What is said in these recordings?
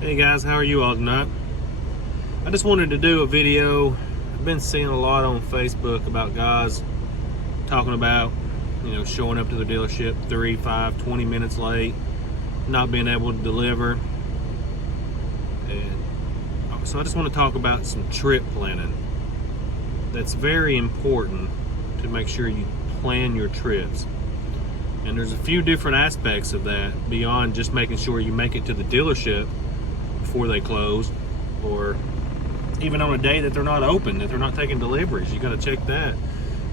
Hey guys, how are you all tonight? I just wanted to do a video. I've been seeing a lot on Facebook about guys talking about, showing up to the dealership 3, 5, 20 minutes late, not being able to deliver. And so I just want to talk about some trip planning. That's very important to make sure you plan your trips. And there's a few different aspects of that beyond just making sure you make it to the dealership before they close, or even on a day that they're not open, that they're not taking deliveries. You got to check that.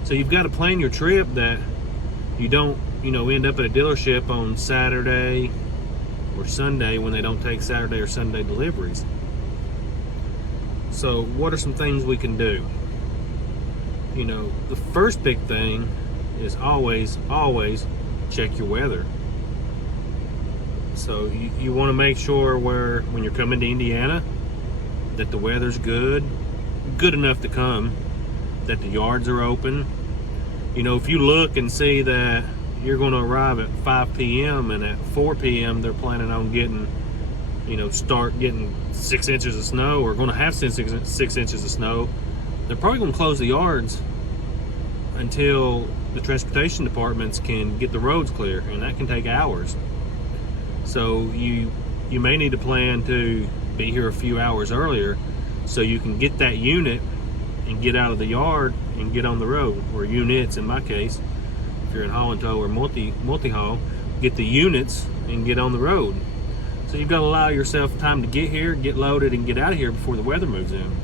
So you've got to plan your trip that you don't, end up at a dealership on Saturday or Sunday when they don't take Saturday or Sunday deliveries. So what are some things we can do? The first big thing is always check your weather. So you want to make sure when you're coming to Indiana that the weather's good enough to come, that the yards are open. If you look and see that you're going to arrive at 5 p.m. and at 4 p.m. they're planning on start getting 6 inches of snow, or going to have 6 inches of snow, they're probably going to close the yards until the transportation departments can get the roads clear, and that can take hours. So you may need to plan to be here a few hours earlier so you can get that unit and get out of the yard and get on the road, or units in my case. If you're in haul and tow or multi-haul, get the units and get on the road. So you've got to allow yourself time to get here, get loaded, and get out of here before the weather moves in.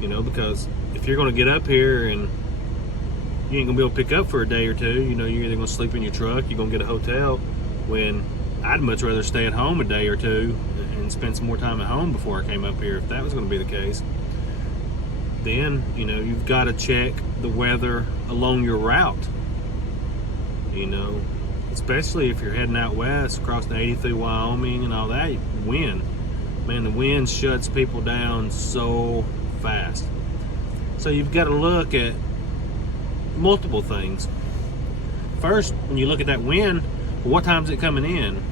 Because if you're going to get up here and you ain't going to be able to pick up for a day or two, you're either going to sleep in your truck, you're going to get a hotel, when I'd much rather stay at home a day or two and spend some more time at home before I came up here, if that was going to be the case. Then, you've got to check the weather along your route. Especially if you're heading out west across the 80 through Wyoming and all that, wind. Man, the wind shuts people down so fast. So you've got to look at multiple things. First, when you look at that wind, what time's it coming in?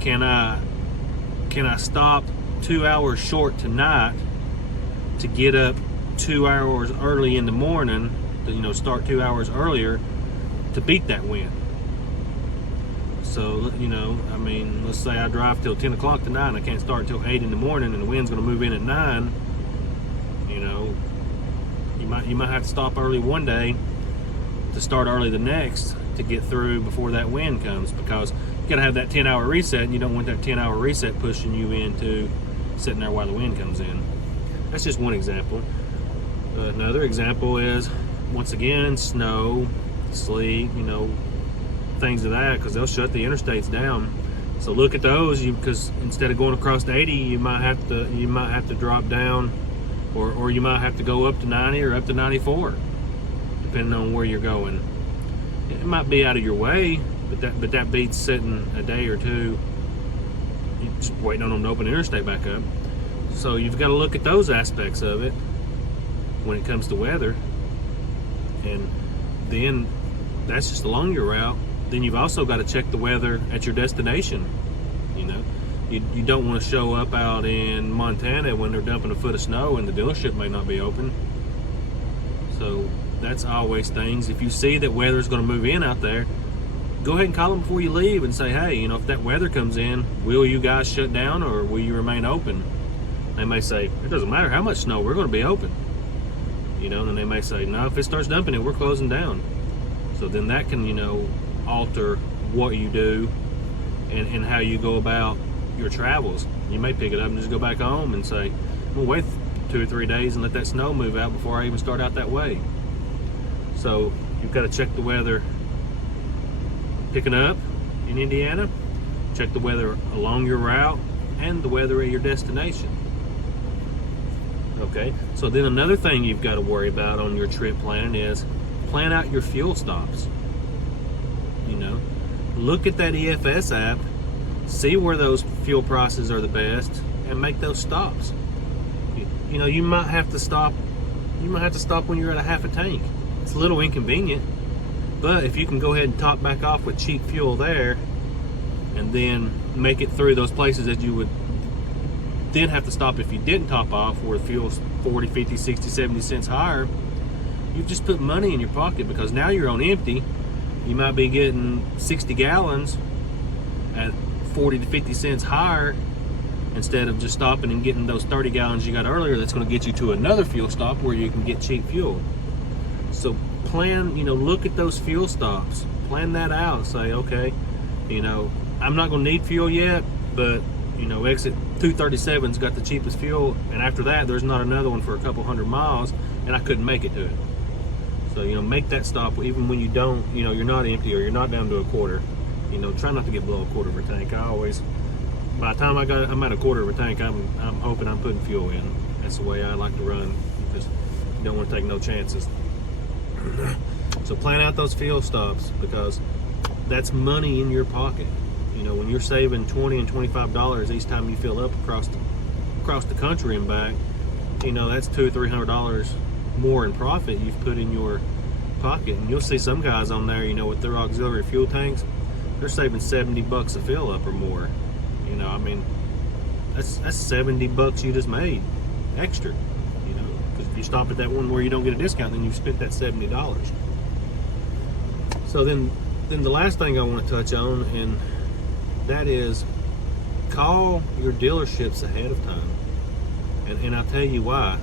Can I stop 2 hours short tonight to get up 2 hours early in the morning, to start 2 hours earlier to beat that wind? So, let's say I drive till 10 o'clock tonight and I can't start till 8 in the morning, and the wind's going to move in at 9. You might have to stop early one day to start early the next to get through before that wind comes, because you got to have that 10-hour reset, and you don't want that 10-hour reset pushing you into sitting there while the wind comes in. That's just one example. Another example is, once again, snow, sleet, things of that, because they'll shut the interstates down. So look at those, because instead of going across the 80, you might have to drop down, or you might have to go up to 90 or up to 94, depending on where you're going. It might be out of your way, but that beats sitting a day or two just waiting on them to open the interstate back up. So you've got to look at those aspects of it when it comes to weather. And then that's just along your route. Then you've also got to check the weather at your destination. You don't want to show up out in Montana when they're dumping a foot of snow and the dealership may not be open. So that's always things. If you see that weather's going to move in out there, go ahead and call them before you leave and say, hey, if that weather comes in, will you guys shut down or will you remain open? They may say, it doesn't matter how much snow, we're going to be open. And then they may say, no, if it starts dumping it, we're closing down. So then that can, alter what you do and how you go about your travels. You may pick it up and just go back home and say, we'll wait 2 or 3 days and let that snow move out before I even start out that way. So you've got to check the weather picking up in Indiana, check the weather along your route, and the weather at your destination. Okay, so then another thing you've got to worry about on your trip planning is plan out your fuel stops. Look at that EFS app, see where those fuel prices are the best, and make those stops. You might have to stop. You might have to stop when you're at a half a tank. It's a little inconvenient, but if you can go ahead and top back off with cheap fuel there, and then make it through those places that you would then have to stop if you didn't top off, where fuel's 40, 50, 60, 70 cents higher. You've just put money in your pocket, because now you're on empty. You might be getting 60 gallons at 40 to 50 cents higher, instead of just stopping and getting those 30 gallons you got earlier. That's going to get you to another fuel stop where you can get cheap fuel. So plan, look at those fuel stops, plan that out. Say, okay, I'm not going to need fuel yet, but exit 237's got the cheapest fuel, and after that there's not another one for a couple hundred miles, and I couldn't make it to it. So make that stop even when you don't, you're not empty, or you're not down to a quarter. Try not to get below a quarter of a tank. By the time I'm at a quarter of a tank, I'm hoping I'm putting fuel in. That's the way I like to run. Just don't want to take no chances. So plan out those fuel stops, because that's money in your pocket. When you're saving $20 and $25 each time you fill up across the country and back, that's $200 or $300 more in profit you've put in your pocket. And you'll see some guys on there, with their auxiliary fuel tanks, they're saving $70 a fill up or more. That's $70 you just made extra. Because if you stop at that one where you don't get a discount, then you've spent that $70. So then the last thing I want to touch on, and that is, call your dealerships ahead of time. And I'll tell you why.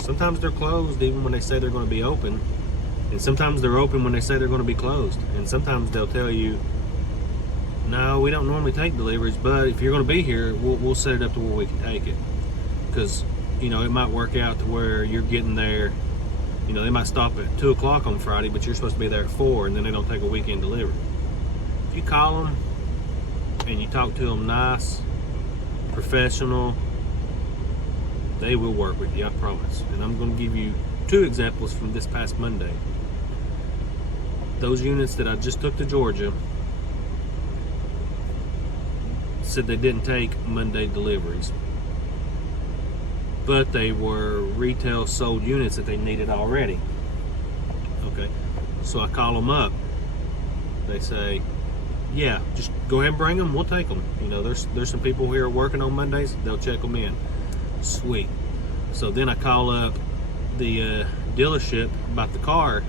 Sometimes they're closed even when they say they're going to be open, and sometimes they're open when they say they're going to be closed. And sometimes they'll tell you, no, we don't normally take deliveries, but if you're going to be here, we'll set it up to where we can take it. Because it might work out to where you're getting there, they might stop at 2 o'clock on Friday, but you're supposed to be there at 4, and then they don't take a weekend delivery. If you call them and you talk to them nice, professional, they will work with you, I promise. And I'm going to give you 2 examples from this past Monday. Those units that I just took to Georgia said they didn't take Monday deliveries, but they were retail sold units that they needed already. Okay, so I call them up. They say, yeah, just go ahead and bring them, we'll take them. There's some people here working on Mondays, they'll check them in. Sweet. So then I call up the dealership about the car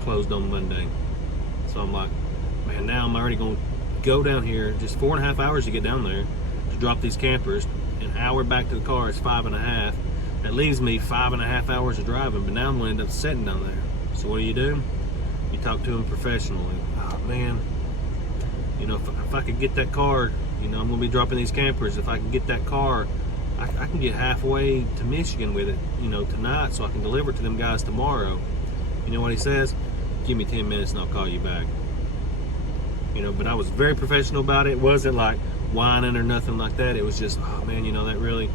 closed on Monday. So I'm like, man, now I'm already going to go down here, just 4.5 hours to get down there to drop these campers. An hour back to the car is 5.5. That leaves me 5.5 hours of driving, but now I'm going to end up sitting down there. So what do? You talk to them professionally. Oh man, if I could get that car, I'm going to be dropping these campers. If I can get that car, I can get halfway to Michigan with it, tonight, so I can deliver it to them guys tomorrow. You know what he says? Give me 10 minutes and I'll call you back. But I was very professional about it. It wasn't like whining or nothing like that. It was just, oh man, that really,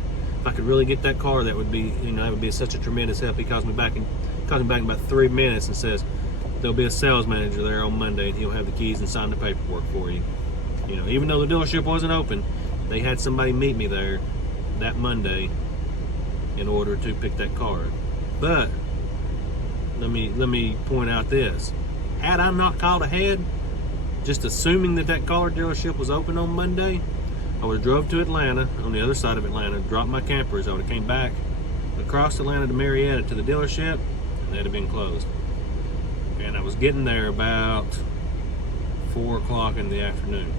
if I could really get that car, that would be, that would be such a tremendous help. He calls me back in about 3 minutes and says, there'll be a sales manager there on Monday and he'll have the keys and sign the paperwork for you. Even though the dealership wasn't open, they had somebody meet me there that Monday in order to pick that car up. But let me point out this. Had I not called ahead, just assuming that car dealership was open on Monday, I would have drove to Atlanta, on the other side of Atlanta, dropped my campers. I would have came back across Atlanta to Marietta to the dealership, and they'd have been closed. And I was getting there about 4 o'clock in the afternoon.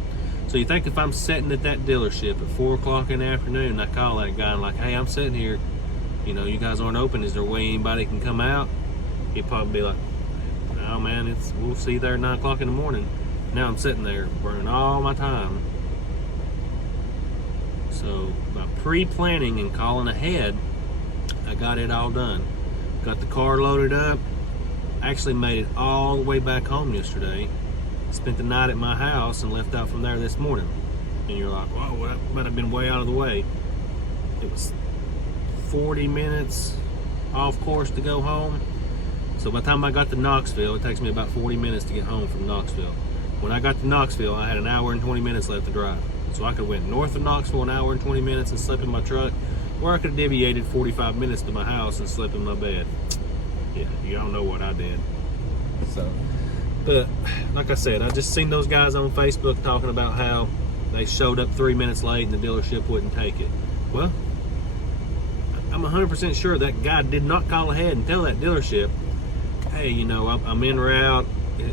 So you think if I'm sitting at that dealership at 4 o'clock in the afternoon, I call that guy and like, hey, I'm sitting here, you guys aren't open, is there a way anybody can come out? He'd probably be like, no man, we'll see you there at 9 o'clock in the morning. Now I'm sitting there burning all my time. So by pre-planning and calling ahead, I got it all done. Got the car loaded up. Actually made it all the way back home yesterday. Spent the night at my house and left out from there this morning. And you're like, whoa, that might have been way out of the way. It was 40 minutes off course to go home. So by the time I got to Knoxville, it takes me about 40 minutes to get home from Knoxville. When I got to Knoxville, I had an hour and 20 minutes left to drive. So I could have went north of Knoxville an hour and 20 minutes and slept in my truck, or I could have deviated 45 minutes to my house and slept in my bed. Yeah, you don't know what I did. So But like I said, I just seen those guys on Facebook talking about how they showed up 3 minutes late and the dealership wouldn't take it. Well, I'm 100% sure that guy did not call ahead and tell that dealership, hey, you know, I'm en route.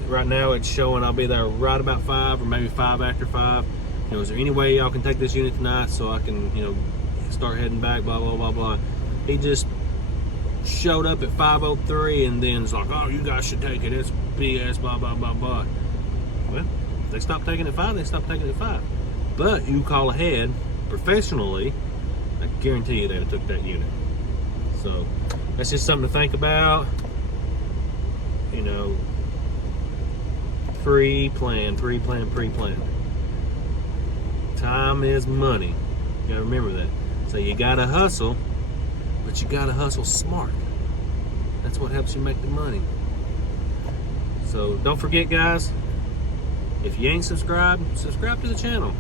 Right now it's showing I'll be there right about 5 or maybe 5 after 5. You know, is there any way y'all can take this unit tonight so I can, you know, start heading back, blah, blah, blah, blah. He just showed up at 5:03 and then it's like, oh, you guys should take it. It's BS, blah, blah, blah, blah. Well, if they stopped taking it at 5, they stopped taking it at 5. But you call ahead professionally, I guarantee you they'd have took that unit. So that's just something to think about. You know, pre-plan. Time is money. You gotta remember that. So you gotta hustle, but you gotta hustle smart. That's what helps you make the money. So don't forget, guys, if you ain't subscribed, subscribe to the channel.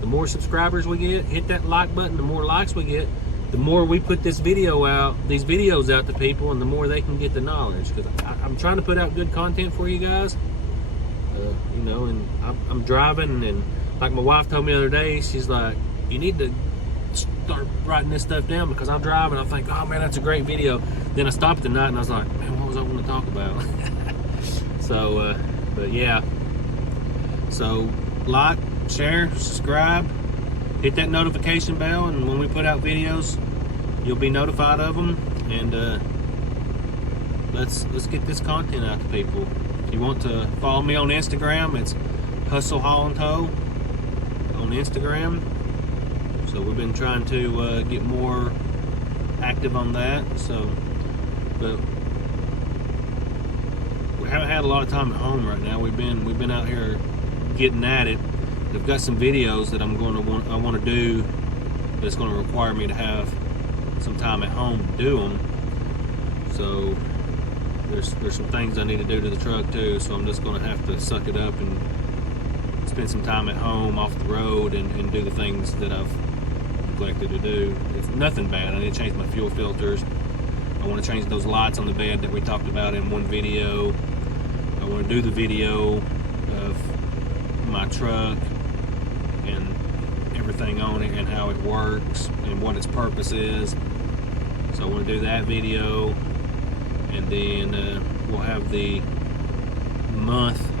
The more subscribers we get, hit that like button. The more likes we get, the more we put this video out, these videos out to people, and the more they can get the knowledge. Because I'm trying to put out good content for you guys. You know, and I'm driving, and like my wife told me the other day, she's like, you need to start writing this stuff down, because I'm driving, I think, oh man, that's a great video. Then I stopped at the night and I was like, man, what was I going to talk about? So, but yeah. So, like, share, subscribe, hit that notification bell, and when we put out videos, you'll be notified of them. And let's get this content out to people. If you want to follow me on Instagram, it's Hustle Haul and Tow on Instagram. So we've been trying to get more active on that. So, but we haven't had a lot of time at home right now. We've been out here getting at it. I've got some videos that I want to do, but it's going to require me to have some time at home to do them. So there's some things I need to do to the truck too. So I'm just going to have to suck it up and spend some time at home off the road and do the things that I've neglected to do. It's nothing bad. I need to change my fuel filters. I want to change those lights on the bed that we talked about in one video. I want to do the video of my truck and everything on it and how it works and what its purpose is. So I want to do that video, and then we'll have the monthly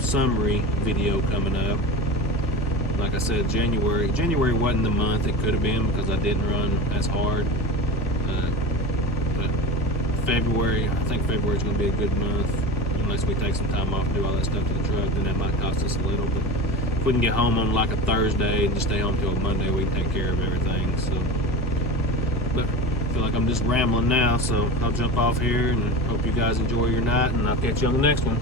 summary video coming up. Like I said, January wasn't the month. It could have been, because I didn't run as hard. But February, I think February is going to be a good month, unless we take some time off to do all that stuff to the truck. Then that might cost us a little. But if we can get home on like a Thursday and just stay home till Monday, we can take care of everything. So, but I feel like I'm just rambling now, so I'll jump off here and hope you guys enjoy your night, and I'll catch you on the next one.